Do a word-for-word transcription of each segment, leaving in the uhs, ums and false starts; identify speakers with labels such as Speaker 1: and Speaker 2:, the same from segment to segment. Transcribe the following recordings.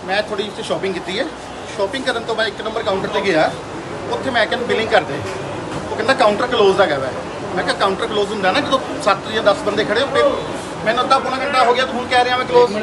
Speaker 1: मैं थोड़ी सी शॉपिंग की है। शॉपिंग करने तो मैं एक नंबर काउंटर पर गया, उत्थे मैं कहना बिलिंग कर दे, वो कहता काउंटर क्लोज है। मैं कहा काउंटर क्लोज होंगे ना जो सत्त या दस बंदे खड़े हो, मैंने अद्धा पौना घंटा हो गया तो हूँ कह रहा मैं क्लोज।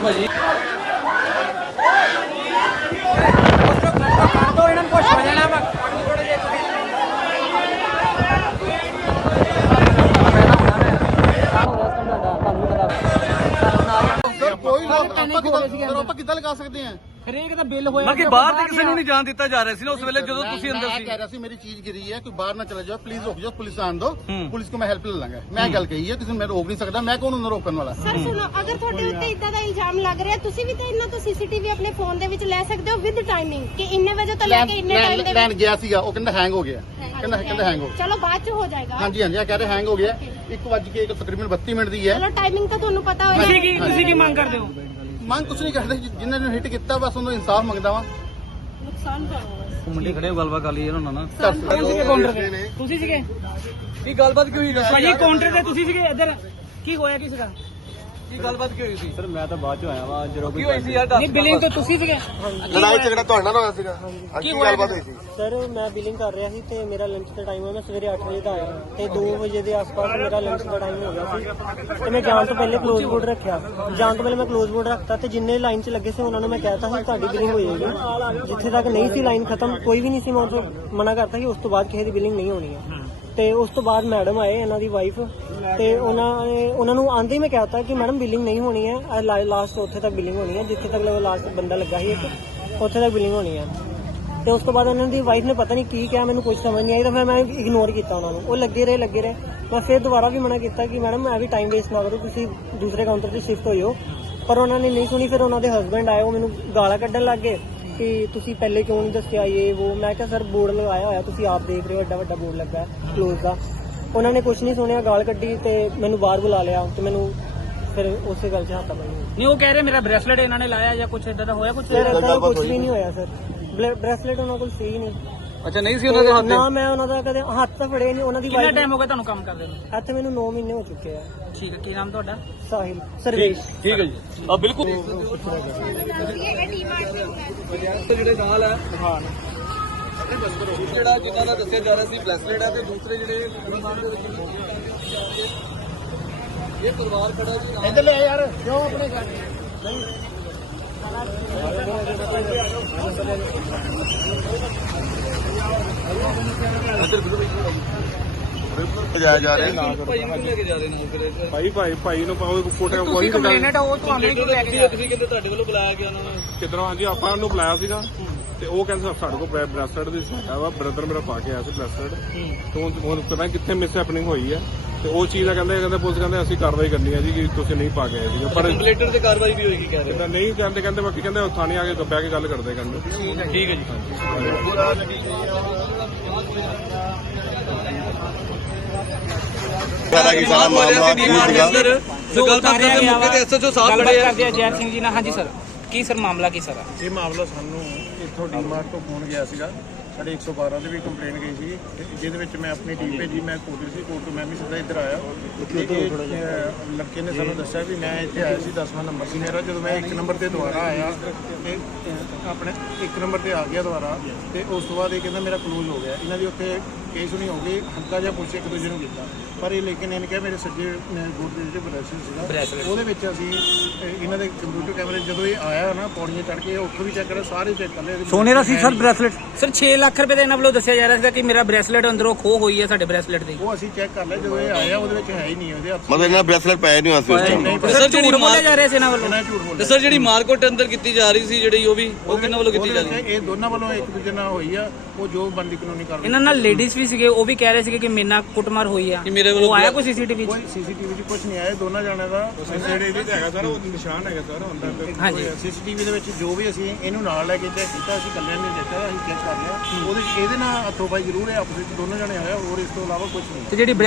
Speaker 1: ਆਪਾਂ ਕਿੱਦਾਂ ਲਗਾ ਸਕਦੇ ਆ?
Speaker 2: ਹਰੇਕ ਦਾ ਬਿੱਲ ਹੋਇਆ
Speaker 3: ਬਾਕੀ ਬਾਹਰ ਤੇ ਕਿਸੇ ਨੂੰ ਨਹੀਂ ਜਾਣ ਦਿੱਤਾ ਜਾ ਰਿਹਾ ਸੀ ਨਾ ਉਸ ਵੇਲੇ ਜਦੋਂ ਤੁਸੀਂ ਅੰਦਰ ਸੀ।
Speaker 1: ਕਹਿ ਰਿਹਾ ਸੀ ਮੇਰੀ ਚੀਜ਼ ਗਿਰੀ ਹੈ, ਕੋਈ ਬਾਹਰ ਨਾ ਚਲਾ ਜਾਓ, ਪਲੀਜ਼ ਰੁਕ ਜਾਓ, ਪੁਲਿਸ ਆਣ ਦਿਓ, ਪੁਲਿਸ ਕੋ ਮੈਂ ਹੈਲਪ ਲੈ ਲਾਂਗਾ। ਮੈਂ ਗੱਲ ਕਹੀ ਹੈ, ਤੁਸੀਂ ਮੈਨੂੰ ਰੋਕ ਨਹੀਂ ਸਕਦਾ, ਮੈਂ ਕੌਣ ਉਹਨੂੰ ਰੋਕਣ ਵਾਲਾ।
Speaker 4: ਸਰ ਸੁਣੋ, ਅਗਰ ਤੁਹਾਡੇ ਉੱਤੇ ਇਦਾਂ ਦਾ ਇਲਜ਼ਾਮ ਲੱਗ ਰਿਹਾ, ਤੁਸੀਂ ਵੀ ਤਾਂ ਇਹਨਾਂ ਤੋਂ ਸੀਸੀਟੀਵੀ ਆਪਣੇ ਫੋਨ ਦੇ ਵਿੱਚ ਲੈ ਸਕਦੇ ਹੋ ਵਿਦ ਟਾਈਮਿੰਗ ਕਿ ਇੰਨੇ ਵਜੇ ਤੋਂ ਲੈ ਕੇ ਇੰਨੇ ਟਾਈਮ ਦੇ
Speaker 1: ਲੈਣ ਗਿਆ ਸੀਗਾ, ਉਹ ਕਹਿੰਦਾ ਹੈਂਗ ਹੋ ਗਿਆ, ਕਹਿੰਦਾ ਕਹਿੰਦਾ ਹੈਂਗ ਹੋ ਗਿਆ।
Speaker 4: ਚਲੋ ਬਾਅਦ ਚ ਹੋ ਜਾਏਗਾ।
Speaker 1: ਹਾਂਜੀ ਹਾਂਜੀ, ਆ ਕਹਿ ਰਹੇ ਹੈਂਗ ਹੋ ਗਿਆ। ਇੱਕ ਵੱਜ ਕੇ ਤਕਰੀਬਨ ਬੱਤੀ ਮਿੰਟ ਦੀ ਹੈ।
Speaker 4: ਚਲੋ ਟਾਈਮਿੰਗ ਤਾਂ ਤੁਹਾਨੂੰ ਪਤਾ ਹੋਏਗਾ।
Speaker 2: ਤੁਸੀਂ ਕੀ ਤੁਸੀਂ ਕੀ ਮੰਗ ਕਰਦੇ ਹੋ?
Speaker 1: ਮੰਗ ਕੁਛ ਨਹੀਂ ਕਰਦੇ, ਜਿਨ੍ਹਾਂ ਨੇ ਹਿੱਟ ਕੀਤਾ ਬਸ ਉਹਨੂੰ ਇਨਸਾਫ ਮੰਗਦਾ ਵਾਂ।
Speaker 4: ਨੁਕਸਾਨ ਹੋਇਆ
Speaker 3: ਮੁੰਡੇ ਖੜੇ ਹੋ, ਗੱਲਬਾਤ ਕਰ ਲਈ ਉਹਨਾਂ ਨਾਲ।
Speaker 2: ਕੌਣ ਸੀਗੇ ਕਾਊਂਟਰ ਤੇ? ਤੁਸੀਂ ਸੀਗੇ?
Speaker 3: ਕੀ ਗੱਲਬਾਤ ਕੀ ਹੋਈ ਦੱਸੋ
Speaker 2: ਭਾਜੀ ਕਾਊਂਟਰ ਤੇ ਤੁਸੀਂ ਸੀਗੇ? ਇੱਧਰ ਕੀ ਹੋਇਆ ਕੀ ਸੀਗਾ?
Speaker 3: ਕੀ ਗੱਲਬਾਤ ਕੀ ਹੋਈ ਸੀ?
Speaker 5: ਸਰ ਮੈਂ ਤਾਂ ਬਾਅਦ ਚ ਆਇਆ ਵਾ ਜਦੋਂ
Speaker 3: ਕੀ ਹੋਈ ਸੀ ਯਾਰ?
Speaker 2: ਨਹੀਂ ਬਿਲਿੰਗ ਤੋਂ ਤੁਸੀਂ ਸੀਗੇ?
Speaker 1: ਲੜਾਈ ਝਗੜਾ ਤੁਹਾਡੇ ਨਾਲ ਹੋਇਆ ਸੀਗਾ?
Speaker 2: ਕੀ ਗੱਲਬਾਤ ਹੋਈ
Speaker 1: ਸੀ?
Speaker 5: ਸਰ ਮੈਂ ਬਿਲਿੰਗ ਕਰ ਰਿਹਾ ਸੀ ਤੇ ਮੇਰਾ ਲੰਚ ਦਾ ਟਾਈਮ ਹੋਇਆ, ਮੈਂ ਸਵੇਰੇ ਅੱਠ ਵਜੇ ਦਾ ਆਇਆ ਤੇ ਦੋ ਵਜੇ ਦੇ ਆਸ-ਪਾਸ ਮੇਰਾ ਲੰਚ ਦਾ ਟਾਈਮ ਹੋ ਗਿਆ ਸੀ ਤੇ ਮੈਂ ਜਾਣ ਤੋਂ ਪਹਿਲੇ ਕਲੋਜ਼ ਬੋਰਡ ਰੱਖਿਆ। ਜਾਣ ਤੋਂ ਪਹਿਲੇ ਮੈਂ ਕਲੋਜ਼ ਬੋਰਡ ਰੱਖਤਾ ਤੇ ਜਿੰਨੇ ਲਾਈਨ 'ਚ ਲੱਗੇ ਸੀ ਉਹਨਾਂ ਨੂੰ ਮੈਂ ਕਹਿਤਾ ਸੀ ਤੁਹਾਡੀ ਬਿਲਿੰਗ ਹੋ ਜਾਏਗੀ। ਜਿੱਥੇ ਤੱਕ ਨਹੀਂ ਸੀ ਲਾਈਨ ਖਤਮ, ਕੋਈ ਵੀ ਨਹੀਂ ਸੀ, ਮੈਂ ਉਹਨਾਂ ਨੂੰ ਮਨਾ ਕਰਤਾ ਕਿ ਉਸ ਤੋਂ ਬਾਅਦ ਕਿਸੇ ਦੀ ਬਿਲਿੰਗ ਨਹੀਂ ਹੋਣੀ ਹੈ। ਤੇ ਉਸ ਤੋਂ ਬਾਅਦ ਮੈਡਮ ਆਏ, ਇਹਨਾਂ ਦੀ ਵਾਈਫ, ਤੇ ਉਹਨਾਂ ਨੇ ਉਹਨਾਂ ਨੂੰ ਆਂਦੇ ਹੀ ਮੈਂ ਕਹਿਤਾ ਕਿ ਮੈਡਮ ਬਿਲਿੰਗ ਨਹੀਂ ਹੋਣੀ ਹੈ, ਲਾਸਟ ਉੱਥੇ ਤੱਕ ਬਿਲਿੰਗ ਹੋਣੀ ਹੈ, ਜਿੱਥੇ ਤੱਕ ਲਾਸਟ ਬੰਦਾ ਲੱਗਾ ਸੀ ਇੱਕ, ਉੱਥੇ ਤੱਕ ਬਿਲਿੰਗ ਹੋਣੀ ਹੈ। ਤੇ ਉਸ ਤੋਂ ਬਾਅਦ ਉਹਨਾਂ ਦੀ ਵਾਈਫ ਨੇ ਪਤਾ ਨਹੀਂ ਕੀ ਕਿਹਾ, ਮੈਨੂੰ ਕੁਝ ਸਮਝ ਨਹੀਂ ਆਈ, ਤਾਂ ਫਿਰ ਮੈਂ ਇਗਨੋਰ ਕੀਤਾ ਉਹਨਾਂ ਨੂੰ। ਉਹ ਲੱਗੇ ਰਹੇ ਲੱਗੇ ਰਹੇ ਮੈਂ ਫਿਰ ਦੁਬਾਰਾ ਵੀ ਮਨਾ ਕੀਤਾ ਕਿ ਮੈਡਮ ਮੈਂ ਵੀ ਟਾਈਮ ਵੇਸਟ ਨਾ ਕਰੋ, ਤੁਸੀਂ ਦੂਸਰੇ ਕਾਊਂਟਰ 'ਤੇ ਸ਼ਿਫਟ ਹੋ ਜਾਓ। ਪਰ ਉਹਨਾਂ ਨੇ ਨਹੀਂ ਸੁਣੀ। ਫਿਰ ਉਹਨਾਂ ਦੇ ਹਸਬੈਂਡ ਆਏ, ਉਹ ਮੈਨੂੰ ਗਾਲਾਂ ਕੱਢਣ ਲੱਗ ਗਏ ਕਿ ਤੁਸੀਂ ਪਹਿਲੇ ਕਿਉਂ ਨਹੀਂ ਦੱਸਿਆ ਇਹ ਉਹ। ਮੈਂ ਕਿਹਾ ਸਰ ਬੋਰਡ ਲਗਾਇਆ ਹੋਇਆ, ਤੁਸੀਂ ਆਪ ਦੇਖ ਰਹੇ ਹੋ, ਐਡਾ ਵੱਡਾ ਬੋਰਡ ਲੱਗਾ ਕਲੋਜ਼ ਦਾ। ਉਹਨਾਂ ਨੇ ਕੁਝ ਨਹੀਂ ਸੁਣਿਆ, ਗਾਲ ਕੱਢੀ ਤੇ ਮੈਨੂੰ ਬਾਹਰ ਬੁਲਾ ਲਿਆ ਤੇ ਮੈਨੂੰ ਫਿਰ ਉਸੇ ਗੱਲ 'ਚ ਹੱਥ ਪਾਈ।
Speaker 2: ਨਹੀਂ ਉਹ ਕਹਿ ਰਹੇ ਮੇਰਾ ਬ੍ਰੈਸਲੇਟ ਇਹਨਾਂ ਨੇ ਲਾਇਆ ਜਾਂ ਕੁਝ ਇਦਾਂ ਦਾ ਹੋਇਆ? ਕੁਝ
Speaker 5: ਸਰ ਏਦਾਂ ਕੁਝ ਵੀ ਨਹੀਂ ਹੋਇਆ ਸਰ, ਬ੍ਰੈਸਲੇਟ ਉਹਨਾਂ ਕੋਲ ਸੀ ਨਹੀਂ।
Speaker 3: ਅੱਛਾ ਨਹੀਂ ਸੀ ਉਹਨਾਂ ਦੇ ਹੱਥ?
Speaker 5: ਨਾ ਮੈਂ ਉਹਨਾਂ ਦਾ ਕਦੇ ਹੱਥ ਤਾਂ ਫੜੇ ਨਹੀਂ। ਉਹਨਾਂ ਦੀ
Speaker 2: ਕਿੰਨਾ ਟਾਈਮ ਹੋ ਗਿਆ ਤੁਹਾਨੂੰ ਕੰਮ ਕਰਦੇ ਨੂੰ?
Speaker 5: ਇੱਥੇ ਮੈਨੂੰ ਨੌ ਮਹੀਨੇ ਹੋ ਚੁੱਕੇ ਆ।
Speaker 2: ਠੀਕ ਹੈ, ਕੀ ਨਾਮ ਤੁਹਾਡਾ?
Speaker 5: ਸਾਹਿਲ ਸਰਵੇਸ਼।
Speaker 3: ਠੀਕ ਹੈ ਜੀ। ਆ ਬਿਲਕੁਲ ਜਿਹੜੇ ਨਾਲ ਹੈ ਜਿਹੜਾ ਜਿਨ੍ਹਾਂ ਦਾ ਦੱਸਿਆ ਜਾ ਰਿਹਾ ਸੀ ਬ੍ਰੈਸਲੇਟ ਹੈ ਤੇ ਦੂਸਰੇ ਜਿਹੜੇ ਇਹ ਪਰਿਵਾਰ ਖੜਾ ਜੀ
Speaker 1: ਇੱਧਰ ਲੈ ਯਾਰ, ਕਿਉਂ ਆਪਣੇ ਘਰ
Speaker 3: ਜਾ ਜਾ ਰਹੇ ਭਾਈ ਨੂੰ ਲੈ ਕੇ ਜਾ ਰਹੇ ਨਾਲ ਫਿਰ
Speaker 6: ਭਾਈ ਭਾਈ ਭਾਈ ਨੂੰ ਪਾਓ ਫੋਟੋ ਕੋਈ
Speaker 2: ਤੁਸੀਂ ਕੰਪਲੇਨਟ ਉਹ ਤੁਹਾਨੂੰ ਕਿਉਂ ਲੈ ਕੇ ਜਾ ਰਹੇ?
Speaker 3: ਤੁਸੀਂ ਕਹਿੰਦੇ ਤੁਹਾਡੇ ਵੱਲੋਂ ਬੁਲਾਇਆ ਗਿਆ ਉਹਨਾਂ ਨੂੰ
Speaker 6: ਕਿੱਧਰੋਂ? ਹਾਂਜੀ ਆਪਾਂ ਉਹਨੂੰ ਬੁਲਾਇਆ ਸੀਗਾ ਤੇ ਉਹ ਕਹਿੰਦੇ ਸਾਡੇ ਕੋਲ ਬ੍ਰੈਸਲੇਟ ਦੀ ਹੈਗਾ ਵਾ, ਬ੍ਰਦਰ ਮੇਰਾ ਪਾ ਕੇ ਆਇਆ ਸੀ ਬ੍ਰੈਸਲੇਟ ਤੇ ਹੁਣ ਪਤਾ ਕਿੱਥੇ ਮਿਸ ਹੈਪਨਿੰਗ ਹੋਈ ਹੈ ਤੇ ਉਹ ਚੀਜ਼ ਦਾ ਕਹਿੰਦੇ ਕਹਿੰਦੇ ਪੁਲਿਸ ਕਹਿੰਦੇ ਅਸੀਂ ਕਾਰਵਾਈ ਕਰਨੀ ਹੈ ਜੀ ਕਿ ਤੁਸੀਂ ਨਹੀਂ ਪਾ ਕੇ ਆਏ ਸੀਗੇ। ਪਰ
Speaker 3: ਕੰਪਲੇਂਟਰ ਤੇ ਕਾਰਵਾਈ ਵੀ ਹੋਏਗੀ ਕਹਿ ਰਹੇ
Speaker 6: ਕਹਿੰਦਾ ਨਹੀਂ ਕਹਿੰਦੇ ਕਹਿੰਦੇ ਬਾਕੀ ਕਹਿੰਦੇ ਥਾਣੇ ਆ ਕੇ ਬਹਿ ਕੇ ਗੱਲ ਕਰਦੇ ਕਹਿੰਦੇ।
Speaker 3: ਠੀਕ ਹੈ ਜੀ।
Speaker 2: ਜੈਤ ਸਿੰਘ ਜੀ ਨਾਲ। ਹਾਂਜੀ ਸਰ, ਕੀ ਸਰ ਮਾਮਲਾ ਕੀ ਸਰ?
Speaker 7: ਇਹ ਮਾਮਲਾ ਸਾਨੂੰ ਇੱਥੋਂ ਡੀਮਾਰਟ ਤੋਂ ਫੋਨ ਗਿਆ ਸੀਗਾ, ਸਾਡੇ ਇੱਕ ਸੌ ਬਾਰਾਂ ਦੇ ਵੀ ਕੰਪਲੇਂਟ ਗਈ ਸੀ, ਜਿਹਦੇ ਵਿੱਚ ਮੈਂ ਆਪਣੀ ਟੀਮ ਭੇਜੀ। ਮੈਂ ਕੋਟਲੀ ਸੀ, ਕੋਟ ਤੋਂ ਮੈਂ ਵੀ ਸਿੱਧਾ ਇੱਧਰ ਆਇਆ ਤੇ ਇਹ ਲੜਕੇ ਨੇ ਸਾਨੂੰ ਦੱਸਿਆ ਵੀ ਮੈਂ ਇੱਥੇ ਆਇਆ ਸੀ, ਦਸਵਾਂ ਨੰਬਰ ਸੀ ਮੇਰਾ। ਜਦੋਂ ਮੈਂ ਇੱਕ ਨੰਬਰ ਤੇ ਦੁਬਾਰਾ ਆਇਆ ਤੇ ਆਪਣੇ ਇੱਕ ਨੰਬਰ ਤੇ ਆ ਗਿਆ ਦੁਬਾਰਾ, ਤੇ ਉਸ ਤੋਂ ਬਾਅਦ ਇਹ ਕਹਿੰਦਾ ਮੇਰਾ ਕਲੋਜ਼ ਹੋ ਗਿਆ। ਇਹਨਾਂ ਦੀ ਉੱਥੇ ਕੇਸ ਨਹੀਂ ਹੋ ਗਈ, ਹਲਕਾ ਜਿਹਾ ਪੁੱਛ ਇੱਕ ਦੂਜੇ ਨੂੰ ਕੀਤਾ, ਪਰ ਇਹ ਲੇਕਿਨ ਇਹਨੇ ਕਿਹਾ ਮੇਰੇ ਸੱਜੇ ਗੁੱਟ ਦੇ ਵਿੱਚ ਬ੍ਰੈਸਲੇਟ ਸੀਗਾ। ਉਹਦੇ ਵਿੱਚ ਅਸੀਂ ਇਹਨਾਂ ਦੇ ਕੰਪਿਊਟਰ ਕੈਮਰੇ ਜਦੋਂ ਇਹ ਆਇਆ ਨਾ ਪੌੜੀਆਂ ਚੜ੍ਹ ਕੇ, ਉੱਥੋਂ ਵੀ ਚੈੱਕ ਕਰਿਆ, ਸਾਰੇ ਚੈੱਕ ਕਰ ਲਏ।
Speaker 3: ਸੋਨੇ ਦਾ ਸੀ ਸਰ ਬ੍ਰੈਸਲੇਟ?
Speaker 2: ਸਰ ਛੇ ਲੱਖ ਰੁਪਏ ਦੇ ਇਹਨਾਂ ਵੱਲੋਂ ਦੱਸਿਆ ਜਾ ਰਿਹਾ ਸੀ ਕਿ ਮੇਰਾ ਬ੍ਰੈਸਲੇਟ ਅੰਦਰੋਂ ਖੋ ਹੋਈ ਹੈ ਸਾਡੇ ਬ੍ਰੈਸਲੇਟ ਦੀ।
Speaker 7: ਉਹ ਅਸੀਂ ਚੈੱਕ ਕਰ ਲਿਆ, ਜਦੋਂ ਇਹ ਆਇਆ ਉਹਦੇ ਵਿੱਚ ਹੈ ਹੀ ਨਹੀਂ, ਉਹਦੇ ਹੱਥ
Speaker 8: ਮਤਲਬ ਇਹਨਾਂ ਬ੍ਰੈਸਲੇਟ ਪਾਇਆ ਨਹੀਂ ਹੋਇਆ ਸੀ।
Speaker 2: ਸਰ ਝੂਠ ਬੋਲਿਆ ਜਾ ਰਿਹਾ ਸੀ ਇਹਨਾਂ ਵੱਲੋਂ।
Speaker 7: ਇਹਨਾਂ ਝੂਠ ਬੋਲਿਆ।
Speaker 3: ਤੇ ਸਰ ਜਿਹੜੀ ਮਾਰਕੁੱਟ ਅੰਦਰ ਕੀਤੀ ਜਾ ਰਹੀ ਸੀ ਜਿਹੜੀ ਉਹ ਵੀ ਉਹ ਕਿਹਨਾਂ ਵੱਲੋਂ ਕੀਤੀ ਜਾ ਰਹੀ ਸੀ?
Speaker 7: ਇਹ ਦੋਨਾਂ ਵੱਲੋਂ ਇੱਕ ਦੂਜੇ ਨਾਲ ਹੋਈ ਆ, ਉਹ ਜੋ ਬੰਦੀ ਕਾਨੂੰਨੀ ਕਾਰਵਾਈ।
Speaker 2: ਇਹਨਾਂ ਨਾਲ ਲੇਡੀਜ਼ ਵੀ ਸੀਗੇ, ਉਹ ਵੀ ਕਹਿ ਰਹੇ ਸੀਗੇ ਕਿ ਮੇਰੇ ਨਾਲ ਕੁੱਟਮਾਰ ਹੋਈ ਆ।
Speaker 3: ਕਿ ਮੇਰੇ ਵੱਲੋਂ
Speaker 2: ਉਹ ਆਇਆ ਕੋਈ ਸੀਸੀਟੀਵੀ
Speaker 7: ਕੋਈ ਸੀਸੀਟੀਵੀ 'ਚ ਕੁਝ ਨਹੀਂ ਆਇਆ, ਦੋਨਾਂ ਜਾਣਿਆਂ ਦਾ
Speaker 6: ਜਿਹੜੇ ਇਹਦੇ ਤੇ ਹੈਗਾ ਸਰ ਉਹ ਨਿਸ਼ਾਨ ਹੈਗਾ ਸਰ ਹੁੰਦਾ ਤੇ
Speaker 2: ਹਾਂਜੀ।
Speaker 7: ਸੀਸੀਟੀਵੀ ਦੇ ਵਿੱਚ ਜੋ ਵੀ ਅਸੀਂ ਇਹਨੂੰ ਨਾਲ ਲੈ ਕੇ ਚੈੱਕ ਕੀਤਾ, ਅਸੀਂ ਇਕੱਲਿਆਂ ਨੇ ਦੇਖਿਆ, ਅਸੀਂ ਚੈੱਕ ਕਰ ਲਿਆ। ਉਹਦੇ 'ਚ ਇਹਦੇ ਨਾਲ ਹੱਥੋਂ ਪਾਈ ਜ਼ਰੂਰ ਹੈ, ਆਪਸ ਵਿੱਚ ਦੋਨੋਂ ਜਾਣੇ ਹੋਇਆ, ਹੋਰ ਇਸ ਤੋਂ ਇਲਾਵਾ ਕੁਝ ਨਹੀਂ।
Speaker 2: ਤੇ ਜਿਹੜੀ